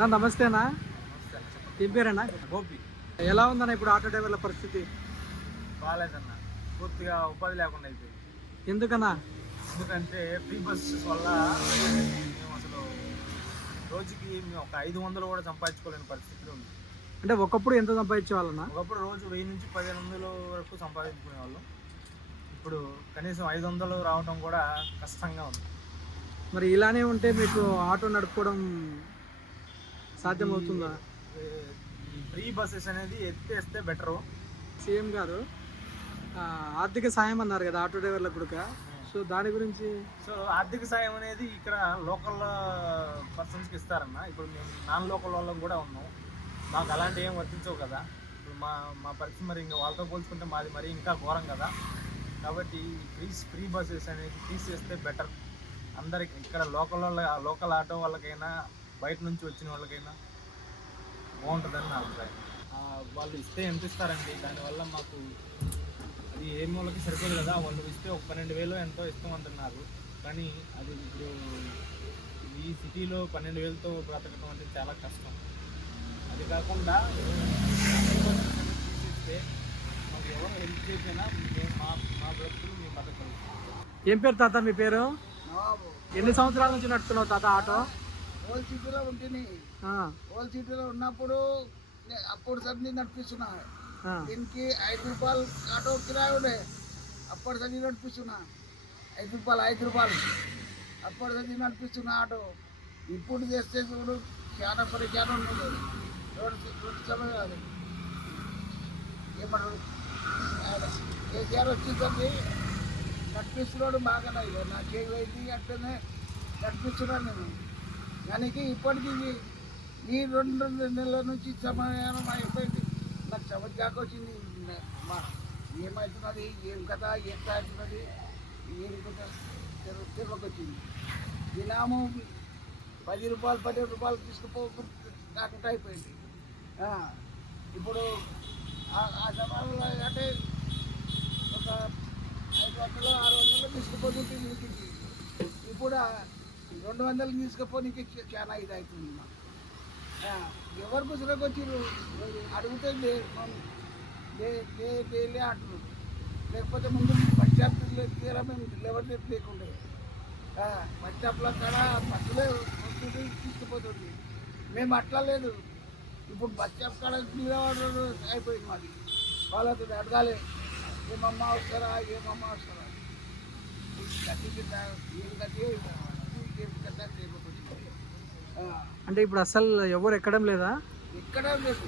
నా నమస్తేనా? ఏం పేరేనా గోపి. ఎలా ఉందన్న ఇప్పుడు ఆటో డ్రైవర్ల పరిస్థితి? బాగాలేదన్న పూర్తిగా ఉపాధి లేకుండా అయిపోయింది. ఎందుకన్నా? ఎందుకంటే ఫ్రీ బస్సెస్ వల్ల మేము అసలు రోజుకి మేము ఒక ఐదు వందలు కూడా సంపాదించుకోలేని పరిస్థితిలో ఉంది అంటే ఒకప్పుడు ఎంత సంపాదించే వాళ్ళన్నా ఒకప్పుడు రోజు వెయ్యి నుంచి పదిహేను వందలు వరకు సంపాదించుకునే వాళ్ళం ఇప్పుడు కనీసం ఐదు వందలు రావడం కూడా కష్టంగా ఉంది. మరి ఇలానే ఉంటే మీకు ఆటో నడుపుకోవడం సాధ్యమవుతుందా? ఫ్రీ బస్సెస్ అనేది ఎత్తేస్తే బెటరు. సీఎం గారు ఆర్థిక సాయం అన్నారు కదా ఆటో డ్రైవర్లకు కూడా. సో దాని గురించి సో ఆర్థిక సాయం అనేది ఇక్కడ లోకల్ పర్సన్స్కి ఇస్తారన్న. ఇప్పుడు మేము నాన్ లోకల్ వాళ్ళం కూడా ఉన్నాం. మాకు అలాంటి ఏం వర్తించవు కదా. ఇప్పుడు మా మా పరిస్థితి మరి ఇంకా వాళ్ళతో పోల్చుకుంటే మాది మరి ఇంకా ఘోరం కదా. కాబట్టి ఫ్రీ ఫ్రీ బస్సెస్ అనేది తీసేస్తే బెటర్. అందరికి ఇక్కడ లోకల్ వాళ్ళ లోకల్ ఆటో వాళ్ళకైనా బయట నుంచి వచ్చిన వాళ్ళకైనా బాగుంటుందని నా అభిప్రాయం. ఆ, వాళ్ళు ఇస్తే ఎంత ఇస్తారండి? దానివల్ల మాకు అది ఏ మూలకి సరిపోదు కదా. వాళ్ళు ఇస్తే ఒక పన్నెండు వేలు ఎంతో ఇస్తామంటున్నారు. కానీ అది ఇప్పుడు ఈ సిటీలో పన్నెండు వేలతో బ్రతకడం అంటే చాలా కష్టం. అది కాకుండా తీసేస్తే మాకు ఎవరు హెల్ప్ చేసినా మేము మా మా బ్రతుకులు మేము బతకగలుగుతాం ఏం పేరు తాత మీ పేరు? ఎన్ని సంవత్సరాల నుంచి నడుపుతున్నావు తాత ఆటో? ఓల్ సిటీలో ఉంటుంది ఆ, ఓల్ సిటీలో ఉన్నప్పుడు అప్పుడు సన్ని నడిపిస్తున్నా. దీనికి ఐదు రూపాయలు ఆటో కిరాయి ఉండే. అప్పుడు సన్ని నడిపిస్తున్నా. ఐదు రూపాయలు ఐదు రూపాయలు. అప్పుడు సన్ని నడిపిస్తున్నా ఆటో. ఇప్పుడు చేస్తే చూడు చాలా పరిచయం ఉంటుంది. రోడ్డు రోడ్డు సమయం కాదు ఏమంటారు? కేసీఆర్ వచ్చిందండి. నడిపిస్తున్నాడు ఇక నాకేం అయింది అంటేనే నడిపిస్తున్నాను నేను. దానికి ఇప్పటికీ ఈ- రెండు నెలల నుంచి సమాధానం అయిపోయింది. నాకు సమస్యకు వచ్చింది. మా ఏమవుతున్నది ఏం కథ? ఎంత అవుతున్నది ఏం కదా తెలియక వచ్చింది దినాము పది రూపాయలు పదిహేను రూపాయలు తీసుకుపోకుండా అయిపోయింది. ఇప్పుడు ఆ- ఆ సమయంలో అంటే ఒక ఐదు వందలు ఆరు వందలు తీసుకుపోతుంటే ఇప్పుడు రెండు వందలు తీసుకుపోనీకి చాలా ఇది అవుతుంది మాకు. ఎవరు కుసరకు వచ్చిర్రు? అడిగితే లే- మమ్- లేలే అంటున్నారు లేకపోతే ముందు బస్ స్టాప్ తీరా మేము ఎవరి లేకుండే. ఆ, బస్ స్టాప్లో కాడ బస్సులే వస్తుంది తీసుకుపోతుంది. మేము అట్లా లేదు. ఇప్పుడు బస్ స్టాప్ కాడ అయిపోయింది మాది. వాళ్ళతో అడగాలి. ఏమమ్మా వస్తారా? ఏమమ్మా వస్తారా? కట్టి కింద అంటే ఇప్పుడు అసలు ఎవరు ఎక్కడం లేదా? ఎక్కడ లేదు.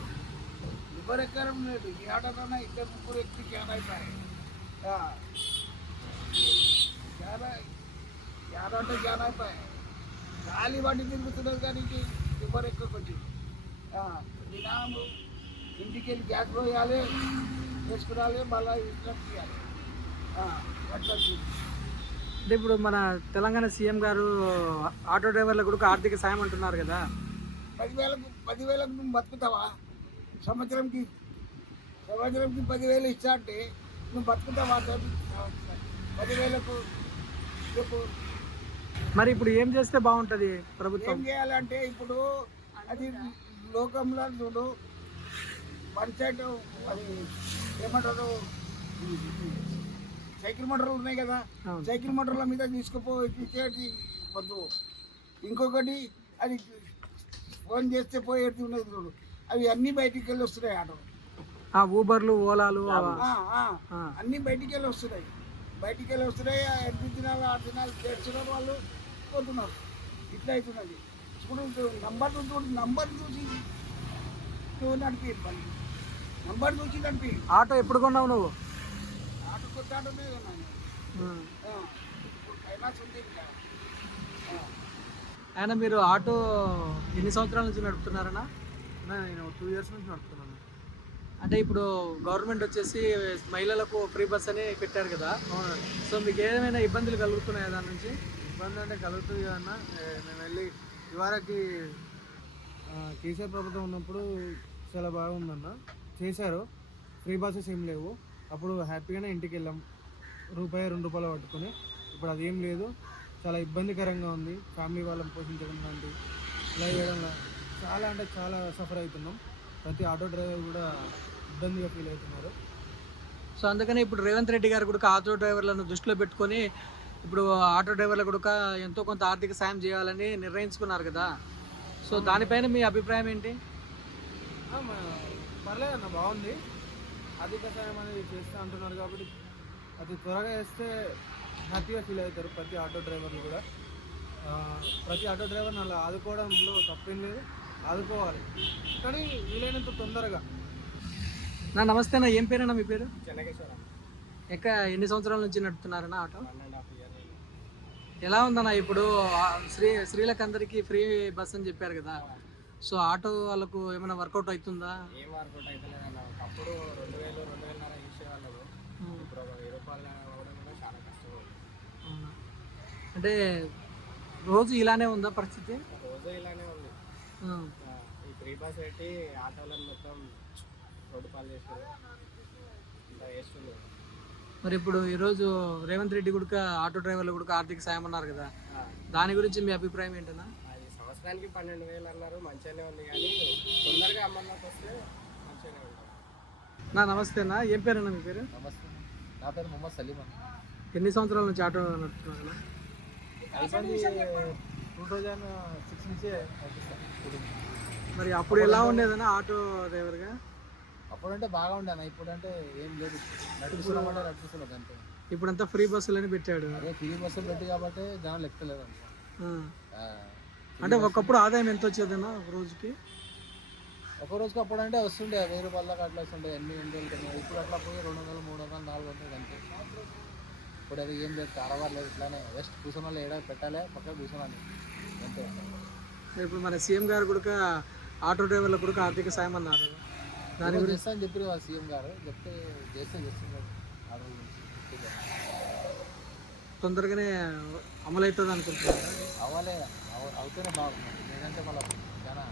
ఎవరు ఎక్కడం లేదు. ఈ ఇద్దరు ముగ్గురు ఎక్కి చాలా అయిపోయాయి ఆ. అయిపోయాయి. గాలి వాటి తిరుగుతున్నారు కానీ ఎవరు ఎక్కకొచ్చి దినాము ఇంటికి వెళ్ళి గ్యాస్ పోయాలి వేసుకురాలి మళ్ళీ ఇంట్లో తీయాలి. అట్లా అంటే ఇప్పుడు మన తెలంగాణ సీఎం గారు ఆటో డ్రైవర్లకు కూడా ఆర్థిక సాయం అంటున్నారు కదా. పదివేలకు పదివేలకు నువ్వు బతుకుతావా? సంవత్సరంకి సంవత్సరంకి పదివేలు ఇచ్చా అంటే నువ్వు బతుకుతావా? పదివేలకు చెప్పు మరి ఇప్పుడు ఏం చేస్తే బాగుంటుంది ఏం ప్రభుత్వం చేయాలంటే ఇప్పుడు అది లోకంలో చూడు పంచాయత్ అది ఏమంటారు? సైకిల్ మోటార్లు ఉన్నాయి కదా. సైకిల్ మోటార్ల మీద తీసుకుపోయి వద్దు. ఇంకొకటి అది ఫోన్ చేస్తే పోయేది ఉన్నది చూడు. అవి అన్నీ బయటికి వెళ్ళి వస్తున్నాయి ఆటో. ఆ ఊబర్లు ఓలాలు. అన్నీ బయటికి వెళ్ళి వస్తున్నాయి. బయటికి వెళ్ళి వస్తున్నాయి ఎనిమిది దినాలు ఆరు దినాలు చేస్తున్నారు వాళ్ళు పోతున్నారు. ఇట్లా అవుతున్నది. ఇప్పుడు నంబర్ చూడు నంబర్ చూసి నువ్వు నడిపి నంబర్ చూసి నడిపి. ఆటో ఎప్పుడు కొన్నావు నువ్వు? ఇప్పుడు ఉంది ఇంకా. ఆయన మీరు ఆటో ఎన్ని సంవత్సరాల నుంచి నడుపుతున్నారనా నేను టూ ఇయర్స్ నుంచి నడుపుతున్నాను. అంటే ఇప్పుడు గవర్నమెంట్ వచ్చేసి మహిళలకు ఫ్రీ బస్ అని పెట్టారు కదా. సో మీకు ఏమైనా ఇబ్బందులు కలుగుతున్నాయా దాని నుంచి? ఇబ్బంది అంటే కలుగుతుంది కదన్నా మేము వెళ్ళి ఇవాళకి కేసీఆర్ ప్రభుత్వం ఉన్నప్పుడు చాలా బాగుందన్న. చేశారు. ఫ్రీ బస్సెస్ ఏం లేవు. అప్పుడు హ్యాపీగానే ఇంటికి వెళ్ళాం రూపాయి రెండు రూపాయలు పట్టుకొని. ఇప్పుడు అదేం లేదు. చాలా ఇబ్బందికరంగా ఉంది. ఫ్యామిలీ వాళ్ళని పోషించడం లాంటి ఇలా చేయడం చాలా అంటే చాలా సఫర్ అవుతున్నాం. ప్రతి ఆటో డ్రైవర్ కూడా ఇబ్బందిగా ఫీల్ అవుతున్నారు. సో అందుకని ఇప్పుడు రేవంత్ రెడ్డి గారు కూడా ఆటో డ్రైవర్లను దృష్టిలో పెట్టుకొని ఇప్పుడు ఆటో డ్రైవర్లకు కూడా ఎంతో కొంత ఆర్థిక సాయం చేయాలని నిర్ణయించుకున్నారు కదా. సో దానిపైన మీ అభిప్రాయం ఏంటి? పర్లేదన్న బాగుంది. అధిక సాయం అనేది చేస్తా అంటున్నారు కాబట్టి అది త్వరగా వేస్తే హ్యాపీగా ఫీల్ అవుతారు ప్రతి ఆటో డ్రైవర్లు కూడా. ఆ, ప్రతి ఆటో డ్రైవర్ని అలా ఆదుకోవడంలో తప్పేం లేదు. ఆదుకోవాలి. కానీ వీలైనంత తొందరగా. నా నమస్తే అన్న ఏం పేరన్నా మీ పేరు? చెన్నకేశ్వరం ఎక్క ఎన్ని సంవత్సరాల నుంచి నడుపుతున్నారన్నా ఆటో? ఎలా ఉందన్న ఇప్పుడు శ్రీ స్త్రీలకు అందరికీ ఫ్రీ బస్ అని చెప్పారు కదా. సో ఆటో వాళ్ళకు ఏమైనా వర్కౌట్ అవుతుందా? ఏం వర్కౌట్ అయితే లేదన్న ఒకప్పుడు రెండు వేలు రెండు వేలన్నర ఇచ్చేవాళ్ళము ఇప్పుడు ఒక వెయ్యి రూపాయలు అవ్వడం కూడా చాలా కష్టం అవునా? అంటే రోజు ఇలానే ఉందా పరిస్థితి? రోజు ఇలానే ఉంది. ఈ ఫ్రీ బస్ పెట్టి ఆటోలను మొత్తం రోడ్డు పాలు వేస్తుంది మరి ఇప్పుడు ఈరోజు రేవంత్ రెడ్డి కూడా ఆటో డ్రైవర్లు కూడా ఆర్థిక సాయం అన్నారు కదా. దాని గురించి మీ అభిప్రాయం ఏంటన్నా? అది సంవత్సరానికి పన్నెండు వేలు అన్నారు మంచిగానే ఉంది కానీ తొందరగా అమల్లోకి వస్తే మంచిగానే ఉంటుంది. నా నమస్తే అన్న ఏం పేరన్నా మీ పేరు? నమస్తే. నా పేరు మొహమ్మద్ సలీమా ఎన్ని సంవత్సరాల నుంచి ఆటో నడుపుతున్నారు టూ థౌజండ్ సిక్స్ నుంచే మరి అప్పుడు ఎలా ఉండేదన్నా ఆటో డ్రైవర్గా? అప్పుడంటే బాగా ఉండేనా ఇప్పుడంటే ఏం లేదు. నడిపిస్తున్నాం అంటే నడిపిస్తున్నాం అంతే. ఇప్పుడంతా ఫ్రీ బస్సులని పెట్టాడు. అదే ఫ్రీ బస్సులు పెట్టి కాబట్టి అంతే ఆ. అంటే ఒకప్పుడు ఆదాయం ఎంత వచ్చేదన్నా ఒక రోజుకి? ఒక రోజుకి అప్పుడు అంటే వస్తుండే వెయ్యి రూపాయల అట్లా వస్తుండే ఎనిమిది వందలు ఇప్పుడు అట్లా పోయి రెండు వందలు మూడు వందలు నాలుగు వందలు అంతే. ఇప్పుడు అది ఏం లేదు ఆడవాళ్ళు ఇట్లానే. వెస్ట్ కూర్చొని వాళ్ళు ఏడా పెట్టాలి పక్కన కూర్చోవాలి అంతే. ఇప్పుడు మన సీఎం గారు కూడా ఆటో డ్రైవర్లకు కూడా ఆర్థిక సాయం అన్నారు. దాని గురించి చేస్తా అని చెప్పారు సీఎం గారు. చెప్తే చేస్తే చేస్తున్నారు. తొందరగానే అమలు అవుతుంది అనుకుంటున్నారు? అవ్వాలి అవ- అవుతేనే బాగుంది. లేదంటే మళ్ళీ చాలా